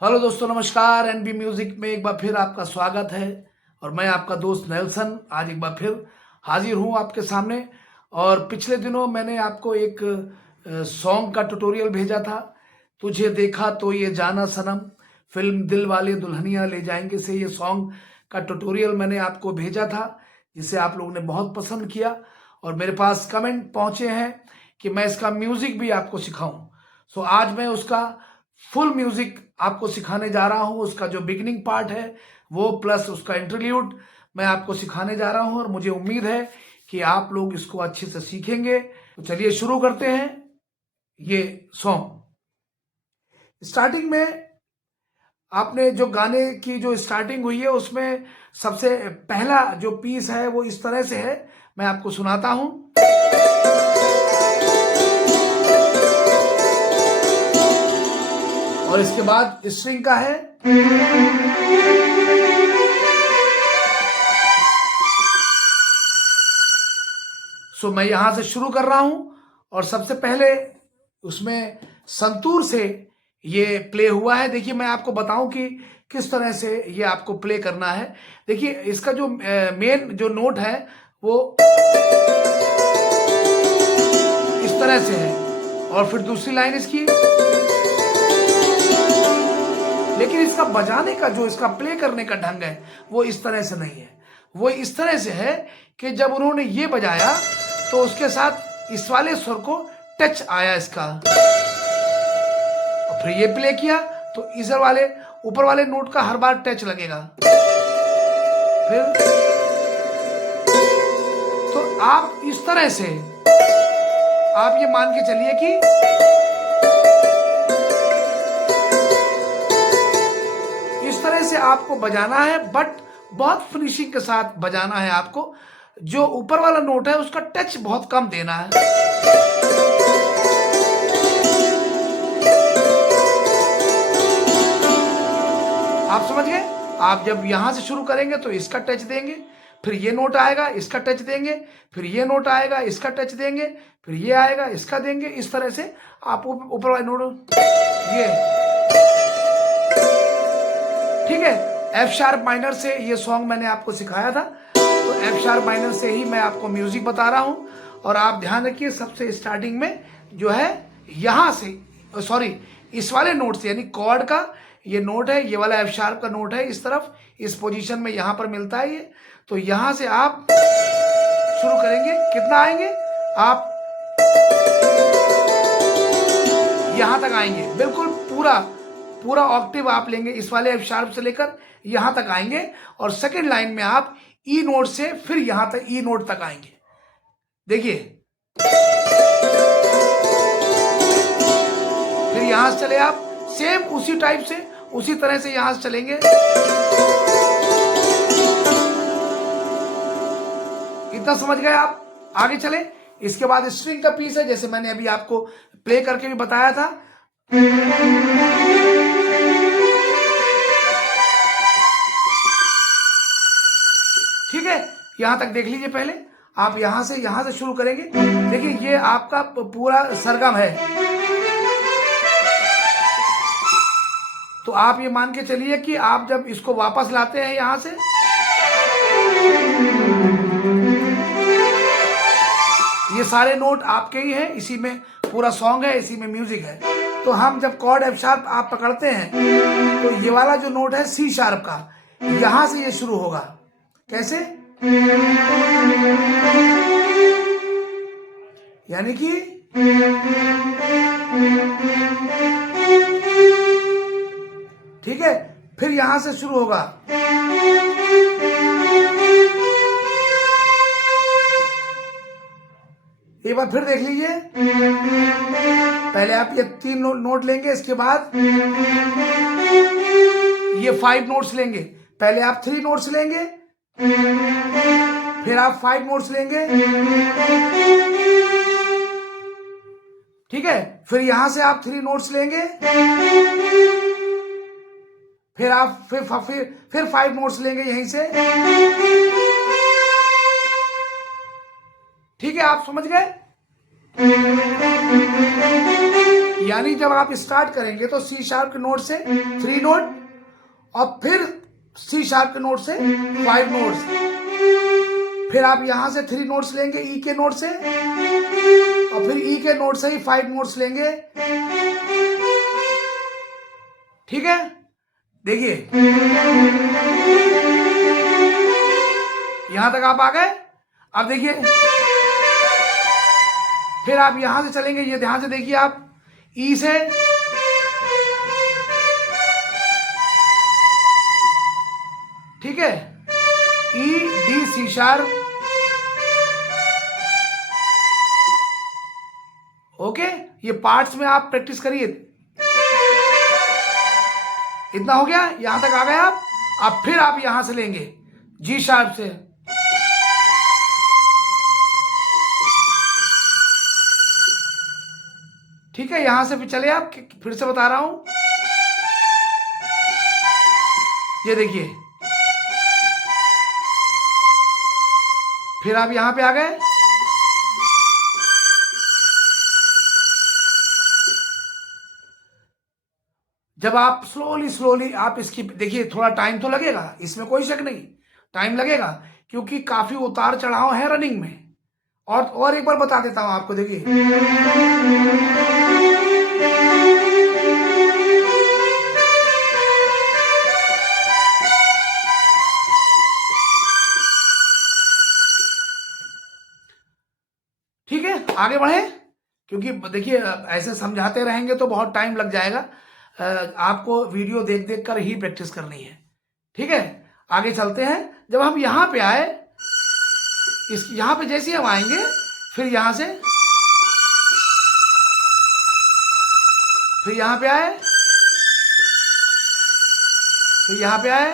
Hello दोस्तों, नमस्कार। NB music में एक बार फिर आपका स्वागत है। और मैं आपका दोस्त नेल्सन आज एक बार फिर हाजिर हूँ आपके सामने। और पिछले दिनों मैंने आपको एक सॉन्ग का ट्यूटोरियल भेजा था। तुझे देखा तो ये जाना सनम, फिल्म दिल वाले दुल्हनिया ले जाएंगे से ये सॉन्ग का ट्यूटोरियल मैंने आपको भेजा था, जिसे आप लोगों ने बहुत पसंद किया। और मेरे पास कमेंट पहुंचे हैं कि मैं इसका म्यूजिक भी आपको सिखाऊं। सो आज मैं उसका फुल म्यूजिक आपको सिखाने जा रहा हूं। उसका जो बिगिनिंग पार्ट है वो प्लस उसका इंटरल्यूड मैं आपको सिखाने जा रहा हूं। और मुझे उम्मीद है कि आप लोग इसको अच्छे से सीखेंगे। तो चलिए शुरू करते हैं ये सॉन्ग। स्टार्टिंग में आपने जो गाने की जो स्टार्टिंग हुई है उसमें सबसे पहला जो पीस है वो इस तरह से है, मैं आपको सुनाता हूं। और इसके बाद स्ट्रिंग का है। सो मैं यहां से शुरू कर रहा हूं। और सबसे पहले उसमें संतूर से ये प्ले हुआ है। देखिए मैं आपको बताऊं कि किस तरह से ये आपको प्ले करना है। देखिए इसका जो मेन जो नोट है वो इस तरह से है। और फिर दूसरी लाइन इसकी, लेकिन इसका बजाने का जो इसका प्ले करने का ढंग है वो इस तरह से नहीं है। वो इस तरह से है कि जब उन्होंने ये बजाया तो उसके साथ इस वाले स्वर को टच आया इसका। और फिर ये प्ले किया तो इधर वाले ऊपर वाले नोट का हर बार टच लगेगा। फिर तो आप इस तरह से आप ये मान के चलिए कि इस तरह से आपको बजाना है, बट बहुत फिनिशिंग के साथ बजाना है आपको। जो ऊपर वाला नोट है उसका टच बहुत कम देना है। आप समझ गए? आप जब यहां से शुरू करेंगे तो इसका टच देंगे, फिर ये नोट आएगा इसका टच देंगे, फिर ये नोट आएगा इसका टच देंगे, फिर ये आएगा इसका देंगे। इस तरह से आप ऊपर वाले नोट ये, ठीक है। एफ शार्प माइनर से ये सॉन्ग मैंने आपको सिखाया था, तो एफ शार्प माइनर से ही मैं आपको म्यूजिक बता रहा हूं। और आप ध्यान रखिए सबसे स्टार्टिंग में जो है यहां से सॉरी इस वाले नोट से, यानी कॉर्ड का ये नोट है, ये वाला एफ शार्प का नोट है, इस तरफ इस पोजीशन में यहां पर मिलता है ये। तो यहां से आप शुरू करेंगे, कितना आएंगे आप यहां तक आएंगे, बिल्कुल पूरा पूरा ऑक्टेव आप लेंगे इस वाले एफ शार्प से लेकर यहां तक आएंगे। और सेकंड लाइन में आप ई नोट से फिर यहां तक ई नोट तक आएंगे। देखिए फिर यहां से चले आप सेम उसी टाइप से उसी तरह से यहां से चलेंगे। इतना समझ गए आप? आगे चले। इसके बाद स्ट्रिंग का पीस है, जैसे मैंने अभी आपको प्ले करके भी बताया था। ठीक है, यहां तक देख लीजिए। पहले आप यहां से शुरू करेंगे। देखिए ये आपका पूरा सरगम है, तो आप ये मान के चलिए कि आप जब इसको वापस लाते हैं यहां से, ये सारे नोट आपके ही हैं, इसी में पूरा सॉन्ग है, इसी में म्यूजिक है। तो हम जब कॉर्ड एफ शार्प आप पकड़ते हैं तो ये वाला जो नोट है सी शार्प का, यहां से ये शुरू होगा। कैसे? यानी कि ठीक है, फिर यहां से शुरू होगा। एक बार फिर देख लीजिए। पहले आप ये 3 नोट लेंगे, इसके बाद ये 5 नोट्स लेंगे। पहले आप 3 नोट्स लेंगे, फिर आप 5 नोट्स लेंगे, ठीक है। फिर यहां से आप 3 नोट्स लेंगे, फिर आप फिर 5 नोट्स लेंगे यहीं से। ठीक है, आप समझ गए? यानी जब आप स्टार्ट करेंगे तो सी शार्प के नोट से 3 नोट और फिर सी शार्प के नोट से 5 नोट्स, फिर आप यहां से 3 नोट्स लेंगे ई के नोट से और फिर ई के नोट से ही 5 नोट्स लेंगे। ठीक है, देखिए यहां तक आप आ गए। अब देखिए फिर आप यहां से चलेंगे, ये ध्यान से देखिए आप, ई से ठीक है, E D C sharp, okay. ये पार्ट्स में आप प्रैक्टिस करिए। इतना हो गया, यहां तक आ गए आप। अब फिर आप यहां से लेंगे जी शार्प से, ठीक है। यहां से फिर चले आप, फिर से बता रहा हूं, ये देखिए फिर आप यहां पे आ गए। जब आप स्लोली स्लोली आप इसकी देखिए, थोड़ा टाइम तो लगेगा, इसमें कोई शक नहीं, टाइम लगेगा क्योंकि काफी उतार चढ़ाव है रनिंग में। और एक बार बता देता हूं आपको, देखिए ठीक है, आगे बढ़े क्योंकि देखिए ऐसे समझाते रहेंगे तो बहुत टाइम लग जाएगा। आपको वीडियो देख देख कर ही प्रैक्टिस करनी है। ठीक है, आगे चलते हैं। जब हम यहां पे आए, इस यहां पे जैसे हम आएंगे, फिर यहां से फिर यहां पे आए, फिर यहां पे आए,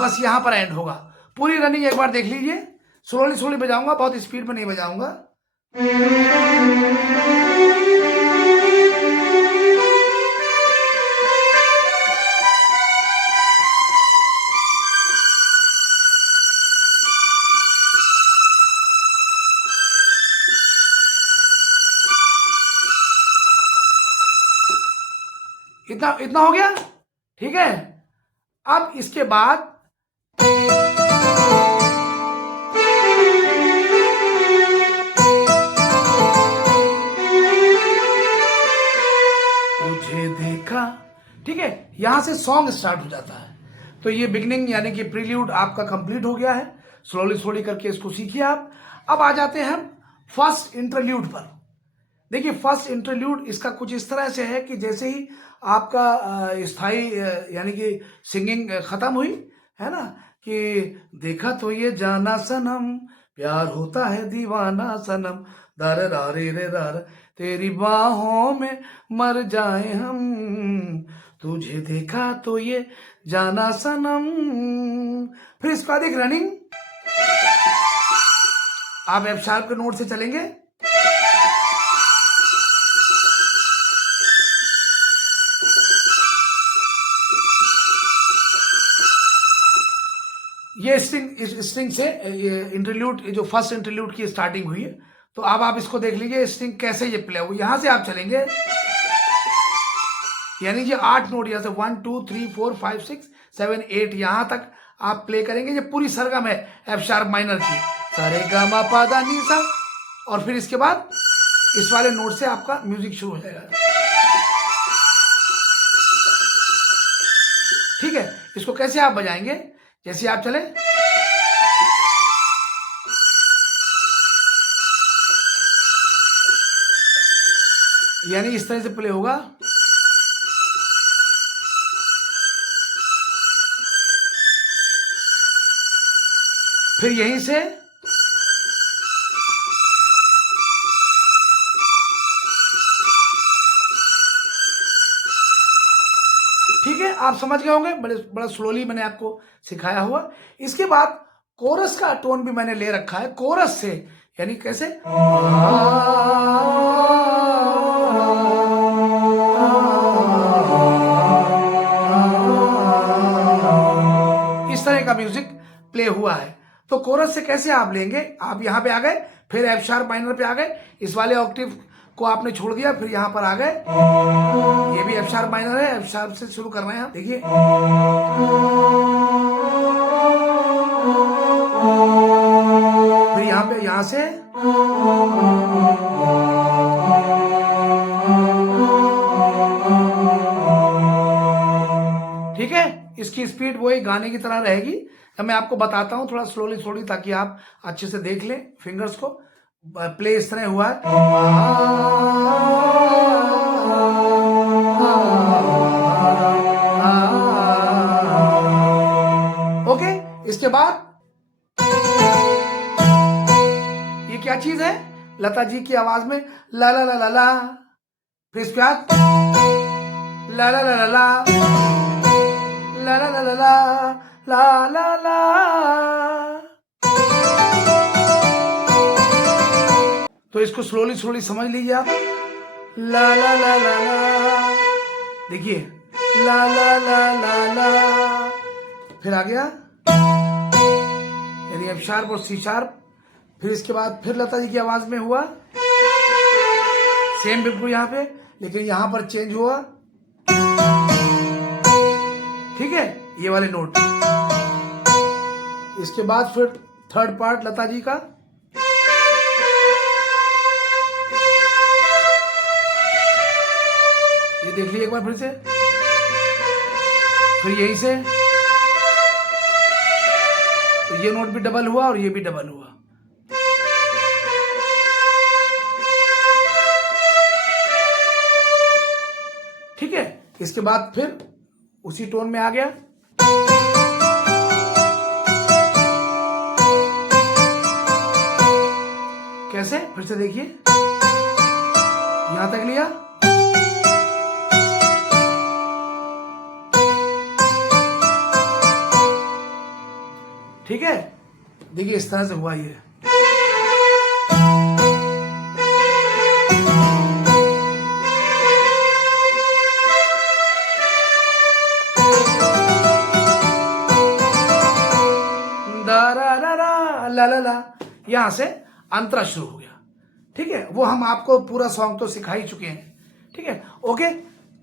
बस यहां पर एंड होगा। पूरी रनिंग एक बार देख लीजिए। स्लोली स्लोली बजाऊंगा, बहुत स्पीड में नहीं बजाऊंगा। इतना इतना हो गया, ठीक है। अब इसके बाद तुझे देखा, ठीक है, यहां से सॉन्ग स्टार्ट हो जाता है। तो ये बिगनिंग यानी कि प्रील्यूड आपका कंप्लीट हो गया है। स्लोली स्लोली करके इसको सीखिए आप। अब आ जाते हैं हम फर्स्ट इंटरल्यूड पर। देखिए फर्स्ट इंटरल्यूड इसका कुछ इस तरह से है कि जैसे ही आपका स्थाई यानी कि सिंगिंग खत्म हुई है ना, कि देखा तो ये जाना सनम, प्यार होता है दीवाना सनम, दर रे रे दर, तेरी बाहों में मर जाए हम, तुझे देखा तो ये जाना सनम। फिर इसके बाद एक रनिंग, आप एफ शार्प के नोट से चलेंगे, ये स्ट्रिंग से ये इंटरल्यूड, जो फर्स्ट इंटरल्यूड की स्टार्टिंग हुई है। तो अब आप इसको देख लीजिए स्ट्रिंग कैसे ये प्ले हो। यहां से आप चलेंगे, यानी ये 8 नोट, यहां से 1 2 3 4 5 6 7 8 यहां तक आप प्ले करेंगे। ये पूरी सरगम है एफ शार्प माइनर की, सारे गा मा पा धा नी सा। और फिर इसके बाद इस वाले नोट से आपका म्यूजिक शुरू हो जाएगा। ठीक है, इसको कैसे आप बजाएंगे, जैसे आप चले, यानी इस तरह से प्ले होगा। फिर यहीं से ठीक है, आप समझ गए होंगे, बड़ा स्लोली मैंने आपको सिखाया हुआ। इसके बाद कोरस का टोन भी मैंने ले रखा है कोरस से, यानी कैसे, इस तरह का म्यूजिक प्ले हुआ है। तो कोरस से कैसे आप लेंगे, आप यहां पे आ गए, फिर एफ शार्प माइनर पे आ गए, इस वाले ऑक्टेव को आपने छोड़ दिया, फिर यहाँ पर आ गए, ये भी एफ शार्प माइनर है, एफ शार्प से शुरू कर रहे हैं हम, देखिए। फिर यहाँ पे, यहाँ से ठीक है। इसकी स्पीड वही गाने की तरह रहेगी। अब मैं आपको बताता हूँ थोड़ा स्लोली स्लोली, ताकि आप अच्छे से देख लें फिंगर्स को। प्ले इस तरह हुआ है, ओके। इसके बाद ये क्या चीज है, लता जी की आवाज में ला ला ला ला ला, फिर इसके बाद ला ला ला ला ला ला ला ला ला ला ला ला। तो इसको स्लोली स्लोली समझ लीजिए आप, ला ला ला ला ला, देखिए ला ला ला ला ला, फिर आ गया यानी एफ शार्प और सी शार्प। फिर इसके बाद फिर लता जी की आवाज में हुआ सेम बिल्कुल यहाँ पे, लेकिन यहां पर चेंज हुआ, ठीक है, ये वाले नोट। इसके बाद फिर थर्ड पार्ट लता जी का, ये देख लीजिए एक बार फिर से, फिर यहीं से तो ये नोट भी डबल हुआ और ये भी डबल हुआ, ठीक है। इसके बाद फिर उसी टोन में आ गया, कैसे, फिर से देखिए, यहां तक लिया, ठीक है। देखिए इस तरह से हुआ ये, ला ला ला, यहां से अंतरा शुरू हो गया, ठीक है। वो हम आपको पूरा सॉन्ग तो सिखा ही चुके हैं, ठीक है, ओके।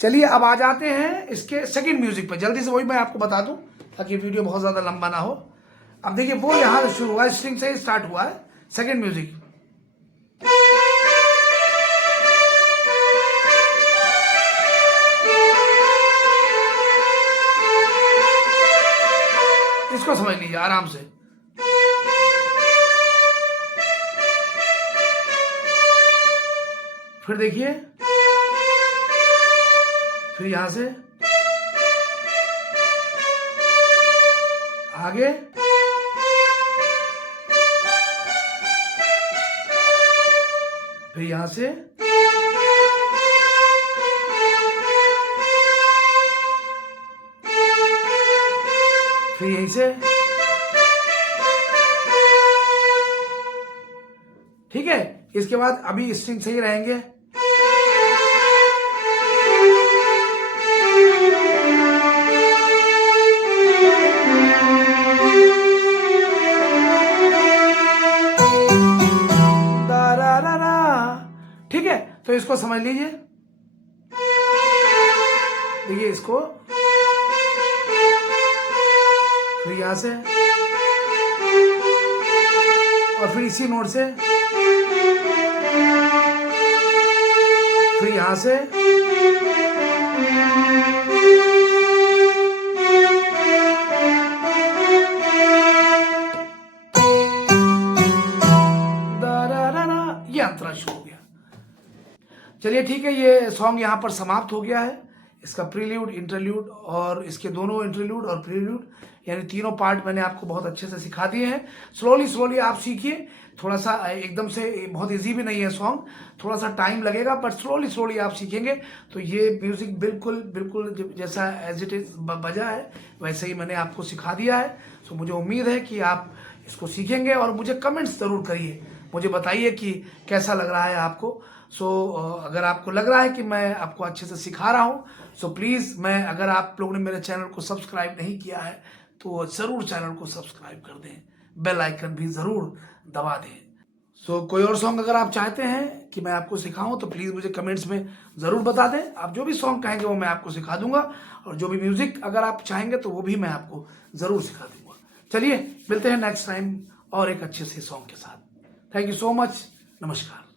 चलिए अब आ जाते हैं इसके सेकंड म्यूजिक पे, जल्दी से वही मैं आपको बता दूं ताकि वीडियो बहुत ज्यादा लंबा ना हो। अब देखिए वो यहां से शुरू हुआ, स्ट्रिंग से ही स्टार्ट हुआ है सेकंड म्यूजिक, इसको समझ लीजिए आराम से, फिर देखिए, फिर यहां से आगे, फिर यहां से फिर यहीं से, ठीक है। इसके बाद अभी स्ट्रिंग सही रहेंगे, ठीक है। तो इसको समझ लीजिए, देखिए इसको, फिर यहां से और फिर इसी नोट से, फिर यहां से, ये अंतरा शुरू हो गया। चलिए ठीक है, ये सॉन्ग यहाँ पर समाप्त हो गया है। इसका प्रील्यूड, इंटरल्यूड और इसके दोनों इंटरल्यूड और प्रील्यूड यानी तीनों पार्ट मैंने आपको बहुत अच्छे से सिखा दिए हैं। स्लोली स्लोली आप सीखिए, थोड़ा सा एकदम से बहुत इजी भी नहीं है सॉन्ग, थोड़ा सा टाइम लगेगा, बट स्लोली स्लोली आप सीखेंगे तो ये म्यूजिक बिल्कुल बिल्कुल जैसा एज इट इज बजा है वैसे ही मैंने आपको सिखा दिया है। सो मुझे उम्मीद है कि आप इसको सीखेंगे और मुझे कमेंट्स जरूर करिए, मुझे बताइए कि कैसा लग रहा है आपको। सो अगर आपको लग रहा है कि मैं आपको अच्छे से सिखा रहा हूँ, सो प्लीज़ मैं, अगर आप लोगों ने मेरे चैनल को सब्सक्राइब नहीं किया है तो ज़रूर चैनल को सब्सक्राइब कर दें, बेल आइकन भी ज़रूर दबा दें। सो कोई और सॉन्ग अगर आप चाहते हैं कि मैं आपको सिखाऊं तो प्लीज़ मुझे कमेंट्स में ज़रूर बता दें। आप जो भी सॉन्ग कहेंगे वो मैं आपको सिखा दूंगा, और जो भी म्यूज़िक अगर आप चाहेंगे तो वो भी मैं आपको ज़रूर सिखा दूंगा। चलिए मिलते हैं नेक्स्ट टाइम और एक अच्छे से सॉन्ग के साथ। Thank you so much. नमस्कार।